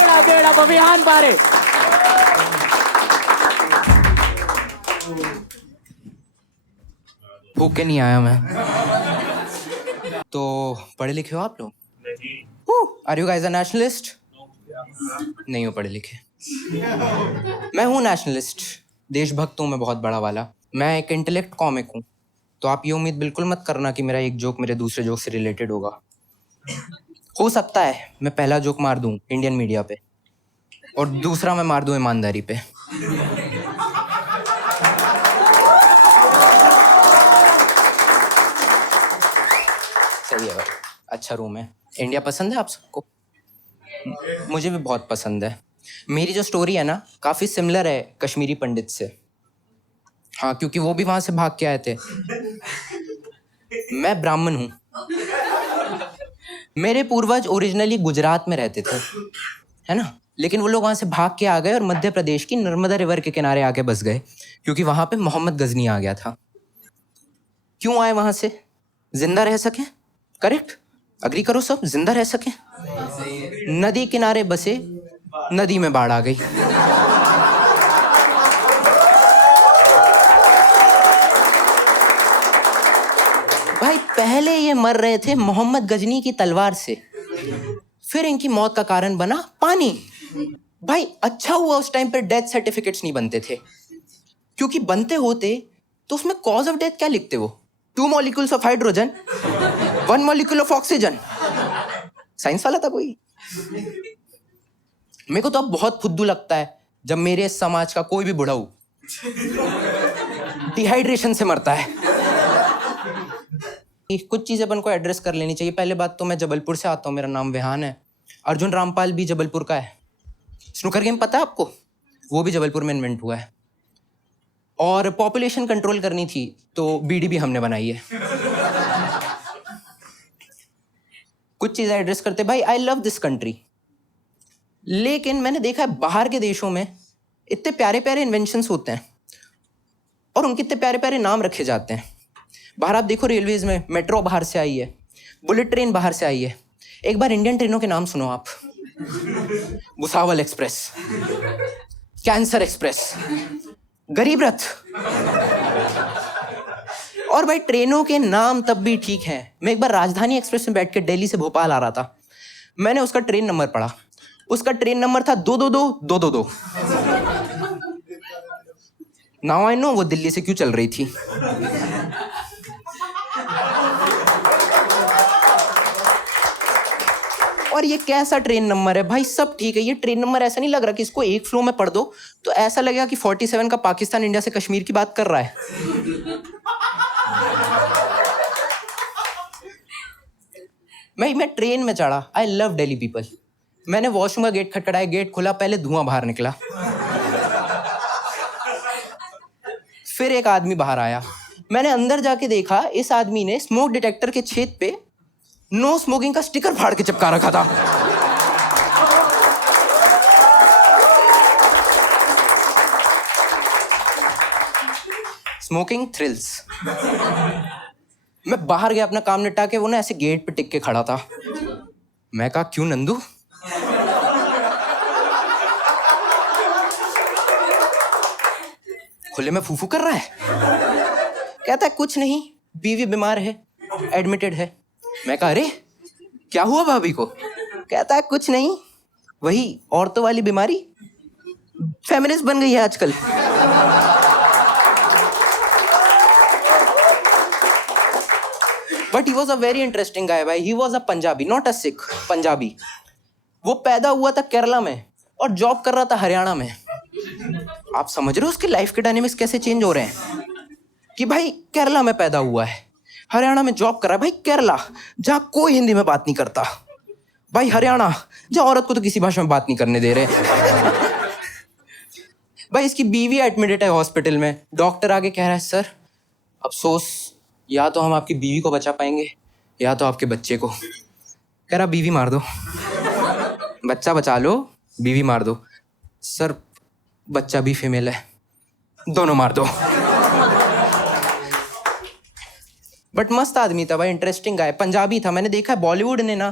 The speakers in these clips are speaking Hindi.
बेड़ा बेड़ा बविहान बारे। भूख के नहीं आया मैं। तो पढ़े लिखे हो आप लोग? नहीं। Are you guys a nationalist? नहीं हो पढ़े लिखे। मैं हूँ नेशनलिस्ट, देशभक्त हूँ मैं बहुत बड़ा वाला। मैं एक इंटेलेक्ट कॉमिक हूँ, तो आप ये उम्मीद बिल्कुल मत करना कि मेरा एक जोक मेरे दूसरे जोक से रिलेटेड होगा। हो सकता है मैं पहला जोक मार दूँ इंडियन मीडिया पे और दूसरा मैं मार दूँ ईमानदारी पे। सही है भाई, अच्छा रूम है। इंडिया पसंद है आप सबको? मुझे भी बहुत पसंद है। मेरी जो स्टोरी है ना, काफ़ी सिमिलर है कश्मीरी पंडित से। हाँ, क्योंकि वो भी वहाँ से भाग के आए थे। मैं ब्राह्मण हूँ। मेरे पूर्वज ओरिजिनली गुजरात में रहते थे, है ना, लेकिन वो लोग वहाँ से भाग के आ गए और मध्य प्रदेश की नर्मदा रिवर के किनारे आके बस गए, क्योंकि वहाँ पे मोहम्मद गजनी आ गया था। क्यों आए वहाँ से? जिंदा रह सके। करेक्ट, अग्री करो सब, जिंदा रह सके। नदी किनारे बसे, नदी में बाढ़ आ गई। भाई पहले ये मर रहे थे मोहम्मद गजनी की तलवार से, फिर इनकी मौत का कारण बना पानी। भाई अच्छा हुआ उस टाइम पर डेथ सर्टिफिकेट्स नहीं बनते थे, क्योंकि बनते होते तो उसमें कॉज ऑफ डेथ क्या लिखते वो? 2 molecules of hydrogen, 1 molecule of oxygen. Science वाला था कोई। मेरे को तो अब बहुत फुद्दू लगता है जब मेरे समाज का कोई भी बुढ़ाऊ डिहाइड्रेशन से मरता है। कुछ चीजें अपन को एड्रेस कर लेनी चाहिए। पहले बात तो मैं जबलपुर से आता हूँ, मेरा नाम विहान है। अर्जुन रामपाल भी जबलपुर का है। स्नूकर गेम पता है आपको? वो भी जबलपुर में इन्वेंट हुआ है। और पॉपुलेशन कंट्रोल करनी थी तो बीडी भी हमने बनाई है। कुछ चीजें एड्रेस करते भाई। आई लव दिस कंट्री, लेकिन मैंने देखा है बाहर के देशों में इतने प्यारे प्यारे इन्वेंशंस होते हैं और उनके इतने प्यारे प्यारे नाम रखे जाते हैं। बाहर आप देखो, रेलवेज में मेट्रो बाहर से आई है, बुलेट ट्रेन बाहर से आई है। एक बार इंडियन ट्रेनों के नाम सुनो आप। भुसावल एक्सप्रेस, कैंसर एक्सप्रेस, गरीब रथ। और भाई ट्रेनों के नाम तब भी ठीक हैं। मैं एक बार राजधानी एक्सप्रेस में बैठ के दिल्ली से भोपाल आ रहा था। मैंने उसका ट्रेन नंबर पढ़ा, उसका ट्रेन नंबर था 222-222। नाउ आई नो वो दिल्ली से क्यों चल रही थी। और ये कैसा ट्रेन नंबर है भाई? सब ठीक है, ये ट्रेन नंबर ऐसा नहीं लग रहा कि इसको एक फ्लो में पढ़ दो तो ऐसा लगेगा कि 47 का पाकिस्तान इंडिया से कश्मीर की बात कर रहा है। मैं ट्रेन में चढ़ा। I love Delhi people. मैंने वॉशरूम का गेट खटखटाया, गेट खुला, पहले धुआं बाहर निकला, फिर एक आदमी बाहर आया। मैंने अंदर जाके देखा, इस आदमी ने स्मोक डिटेक्टर के छेद पे नो स्मोकिंग का स्टिकर फाड़ के चिपका रखा था। Smoking thrills. मैं बाहर गया अपना काम निपटा के, वो ना ऐसे गेट पे टिक के खड़ा था। मैं कहा क्यों नंदू? खुले में फूफू कर रहा है? कहता है कुछ नहीं, बीवी बीमार है, एडमिटेड है। मैं कहा अरे क्या हुआ भाभी को? कहता है कुछ नहीं, वही औरतों वाली बीमारी, फेमिनिस्ट बन गई है आजकल। But he was a very interesting guy भाई। He was a Punjabi, not a Sikh, Punjabi. वो पैदा हुआ था केरला में और जॉब कर रहा था हरियाणा में। आप समझ रहे हो उसकी लाइफ के डायनेमिक्स कैसे चेंज हो रहे हैं? कि भाई केरला में पैदा हुआ है, हरियाणा में जॉब कर रहा है। भाई केरला जहाँ कोई हिंदी में बात नहीं करता, भाई हरियाणा जहाँ औरत को तो किसी भाषा में बात नहीं करने दे रहे। भाई इसकी बीवी एडमिटेड है हॉस्पिटल में। डॉक्टर आके कह रहा है सर अफसोस, या तो हम आपकी बीवी को बचा पाएंगे या तो आपके बच्चे को। कह रहा बीवी मार दो, बच्चा बचा लो, बीवी मार दो। सर बच्चा भी फीमेल है, दोनों मार दो। बट मस्त आदमी था भाई, इंटरेस्टिंग गाय। पंजाबी था। मैंने देखा है बॉलीवुड ने ना,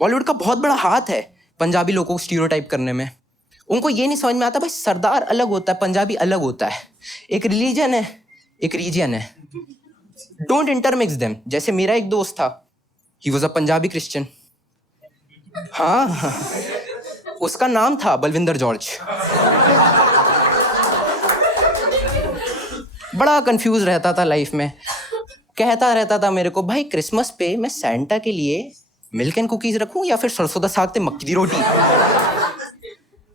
बॉलीवुड का बहुत बड़ा हाथ है पंजाबी लोगों को स्टीरियोटाइप करने में। उनको ये नहीं समझ में आता भाई सरदार अलग होता है, पंजाबी अलग होता है, एक रिलीजन है, एक रीजन है। Don't intermix them. जैसे मेरा एक दोस्त था, ही वॉज अ पंजाबी क्रिश्चियन। हाँ, उसका नाम था बलविंदर जॉर्ज। बड़ा कंफ्यूज रहता था लाइफ में, कहता रहता था मेरे को, भाई क्रिसमस पे मैं सैंटा के लिए मिल्क एंड कुकीज रखूं या फिर सरसों दा साग ते मक्की दी रोटी।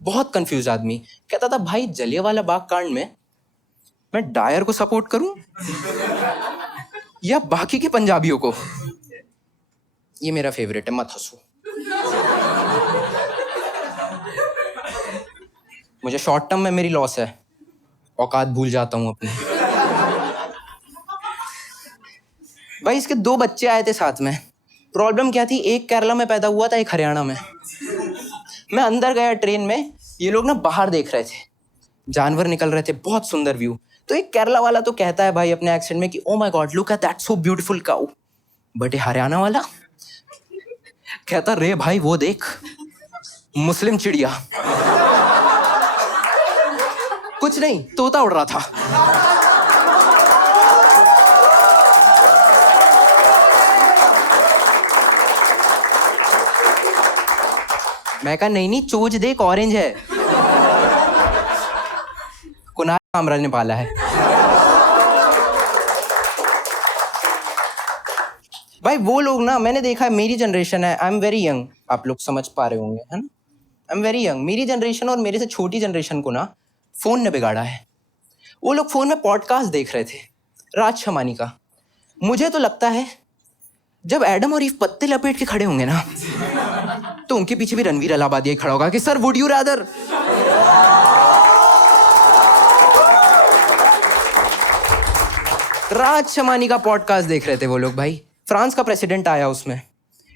बहुत कंफ्यूज आदमी। कहता था भाई जलियांवाला बाग कांड में मैं डायर को सपोर्ट करूं या बाकी के पंजाबियों को। ये मेरा फेवरेट है, मत हंसो। मुझे शॉर्ट टर्म में मेरी लॉस है, औकात भूल जाता हूं अपनी। भाई इसके 2 बच्चे आए थे साथ में। प्रॉब्लम क्या थी, एक केरला में पैदा हुआ था, एक हरियाणा में। मैं अंदर गया ट्रेन में, ये लोग ना बाहर देख रहे थे, जानवर निकल रहे थे, बहुत सुंदर व्यू। तो एक केरला वाला तो कहता है भाई अपने एक्सेंट में कि oh my God look at that so beautiful cow. But ये हरियाणा वाला कहता रे भाई वो देख मुस्लिम चिड़िया। कुछ नहीं, तोता उड़ रहा था। मैं कहा नहीं चोच देख, ऑरेंज है, कुनाल कामरा ने पाला है। भाई वो लोग ना, मैंने देखा है, मेरी जनरेशन है, आई एम वेरी यंग, आप लोग समझ पा रहे होंगे है ना, आई एम वेरी यंग। मेरी जनरेशन और मेरे से छोटी जनरेशन को ना फोन ने बिगाड़ा है। वो लोग फोन में पॉडकास्ट देख रहे थे राज शमानी का। मुझे तो लगता है जब एडम और ईव पत्ते लपेट के खड़े होंगे ना, तो उनके पीछे भी रणवीर अलाहाबादिया खड़ा होगा कि सर वुड यू रादर। राज शमानी का पॉडकास्ट देख रहे थे वो लोग। भाई फ्रांस का प्रेसिडेंट आया, उसमें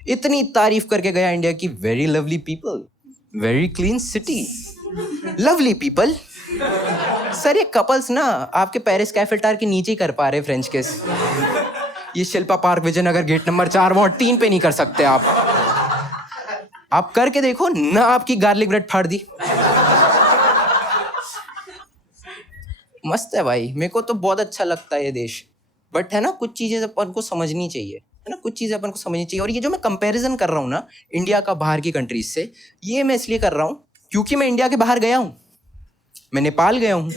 इतनी तारीफ करके गया इंडिया की, very lovely people, very clean city, lovely people. Sir ये कपल्स ना आपके पेरिस कैफे टावर के नीचे ही कर पा रहे फ्रेंच किस। ये Shilpa park Vijayanagar gate number 4 ward 3 पे नहीं कर सकते आप करके देखो ना, आपकी गार्लिक ब्रेड फाड़ दी। मस्त है भाई, मेरे को तो बहुत अच्छा लगता है ये देश। बट है ना, कुछ चीजें अपन को समझनी चाहिए, है ना, कुछ चीजें अपन को समझनी चाहिए। और ये जो मैं कंपैरिजन कर रहा हूँ ना इंडिया का बाहर की कंट्रीज से, ये मैं इसलिए कर रहा हूँ क्योंकि मैं इंडिया के बाहर गया हूँ। मैं नेपाल गया हूँ।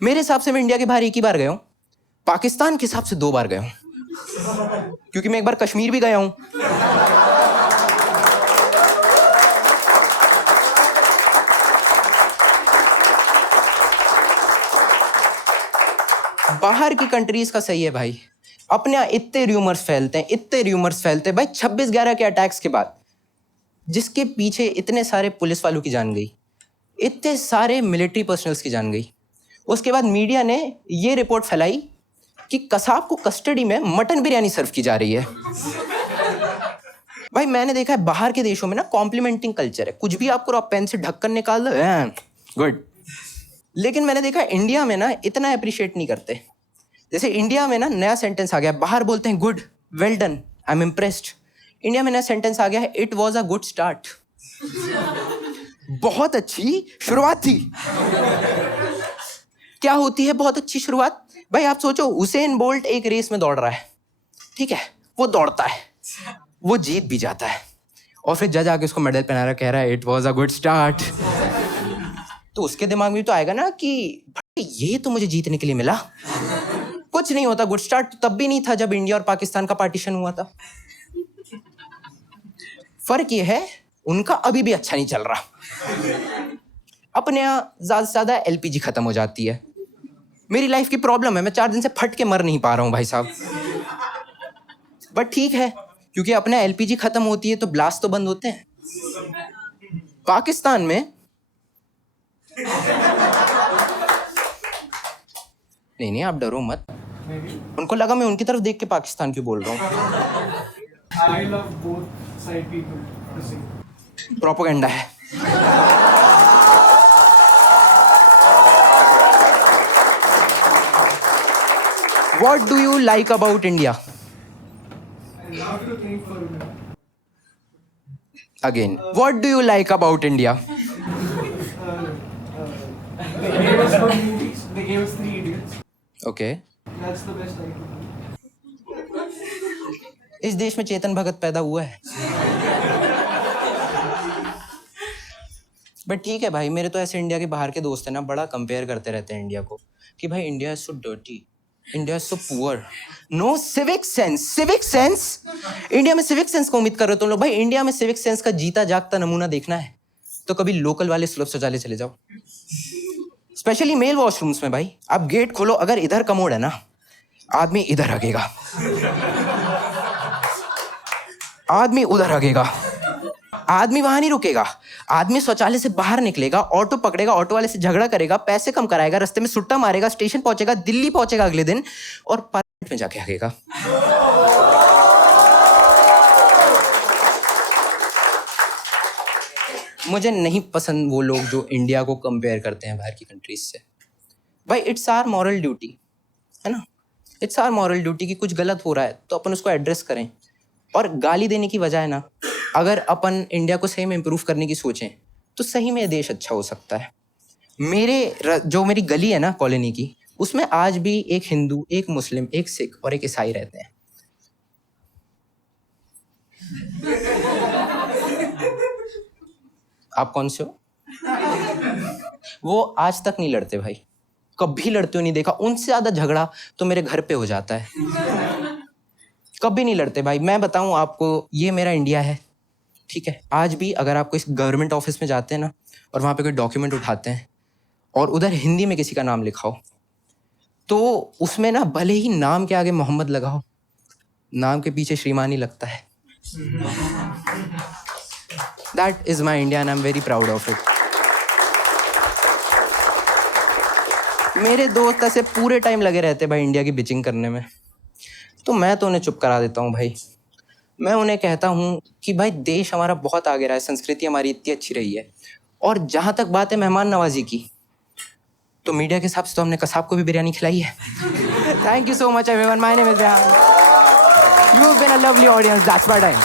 मेरे हिसाब से मैं इंडिया के बाहर एक ही बार गया हूँ, पाकिस्तान के हिसाब से 2 बार गया हूँ, क्योंकि मैं एक बार कश्मीर भी गया हूँ। बाहर की कंट्रीज का सही है भाई, अपने यहाँ इतने र्यूमर्स फैलते हैं भाई। 26/11 के अटैक्स के बाद जिसके पीछे इतने सारे पुलिस वालों की जान गई, इतने सारे मिलिट्री पर्सनल्स की जान गई, उसके बाद मीडिया ने ये रिपोर्ट फैलाई कि कसाब को कस्टडी में मटन बिरयानी सर्व की जा रही है। भाई मैंने देखा है बाहर के देशों में ना कॉम्प्लीमेंटिंग कल्चर है, कुछ भी आप करो, आप पेन से ढक्कन निकाल दो, गुड। लेकिन मैंने देखा इंडिया में ना इतना अप्रिशिएट नहीं करते। जैसे इंडिया में ना नया सेंटेंस आ गया, बाहर बोलते हैं good, well done, I am impressed. India में नया सेंटेंस आ गया है, it was a good start. बहुत अच्छी शुरुआत थी। क्या होती है बहुत अच्छी शुरुआत? भाई आप सोचो, उसेन बोल्ट एक रेस में दौड़ रहा है, ठीक है, वो दौड़ता है, वो जीत भी जाता है, और फिर जज आके उसको मेडल पहना रहा, कह रहा है it was a good start. तो उसके दिमाग में तो आएगा ना कि भाई ये तो मुझे जीतने के लिए मिला। कुछ नहीं होता, गुड स्टार्ट तब भी नहीं था जब इंडिया और पाकिस्तान का पार्टीशन हुआ था। फर्क ये है उनका अभी भी अच्छा नहीं चल रहा। अपने यहाँ ज्यादा से ज्यादा एलपीजी खत्म हो जाती है। मेरी लाइफ की प्रॉब्लम है, मैं 4 दिन से फट के मर नहीं पा रहा हूँ भाई साहब। बट ठीक है, क्योंकि अपने एलपीजी खत्म होती है तो ब्लास्ट तो बंद होते हैं। पाकिस्तान में नहीं आप डरो मत। उनको लगा मैं उनकी तरफ देख के पाकिस्तान क्यों बोल रहा हूँ। I love both side people the same. Propaganda है। What do you like about India? I love to think for women. Again, what do you like about India? They gave us good movies. They gave us 3 Idiots. Okay. That's the best I can do. इस देश में चेतन भगत पैदा हुआ है. बट ठीक है भाई, मेरे तो ऐसे इंडिया के बाहर के दोस्त हैं ना, बड़ा कंपेयर करते रहते हैं इंडिया को कि भाई India is so dirty, India is so poor, no civic sense. Civic sense? India में सिविक सेंस को उम्मीद कर रहे हो तुम लोग? भाई इंडिया में सिविक सेंस का जीता जागता नमूना देखना है तो कभी लोकल वाले सुलभ शौचालय चले जाओ, स्पेशली मेल वॉशरूम्स में. भाई आप गेट खोलो, अगर इधर कमोड है ना, आदमी इधर रखेगा, आदमी उधर रखेगा, आदमी वहां नहीं रुकेगा, आदमी शौचालय से बाहर निकलेगा, ऑटो पकड़ेगा, ऑटो वाले से झगड़ा करेगा, पैसे कम कराएगा, रास्ते में सुट्टा मारेगा, स्टेशन पहुंचेगा, दिल्ली पहुंचेगा अगले दिन और पार्लियामेंट में जाके हगेगा. मुझे नहीं पसंद वो लोग जो इंडिया को कंपेयर करते हैं बाहर की कंट्रीज से. भाई इट्स आवर मॉरल ड्यूटी, है ना, इट्स आवर मॉरल ड्यूटी कि कुछ गलत हो रहा है तो अपन उसको एड्रेस करें. और गाली देने की बजाय ना, अगर अपन इंडिया को सही में इम्प्रूव करने की सोचें तो सही में देश अच्छा हो सकता है. जो मेरी गली है ना कॉलोनी की, उसमें आज भी एक हिंदू, एक मुस्लिम, एक सिख और एक ईसाई रहते हैं. आप कौन से हो? वो आज तक नहीं लड़ते भाई, कभी लड़ते हो नहीं देखा. उनसे ज्यादा झगड़ा तो मेरे घर पे हो जाता है. कभी नहीं लड़ते भाई. मैं बताऊं आपको, ये मेरा इंडिया है, ठीक है. आज भी अगर आप कोई गवर्नमेंट ऑफिस में जाते हैं ना और वहाँ पे कोई डॉक्यूमेंट उठाते हैं और उधर हिंदी में किसी का नाम लिखा हो तो उसमें ना भले ही नाम के आगे मोहम्मद लगा हो, नाम के पीछे श्रीमान ही लगता है. That is my India and I am very proud of it. मेरे दोस्त ऐसे पूरे टाइम लगे रहते भाई इंडिया की बिचिंग करने में, तो मैं तो उन्हें चुप करा देता हूँ भाई. मैं उन्हें कहता हूँ कि भाई देश हमारा बहुत आगे रहा है, संस्कृति हमारी इतनी अच्छी रही है. और जहाँ तक बात है मेहमान नवाजी की, तो मीडिया के हिसाब से तो हमने कसाब को भी बिरयानी खिलाई है. Thank you so much everyone. My name is Rehan. You have been a lovely audience. That's my time.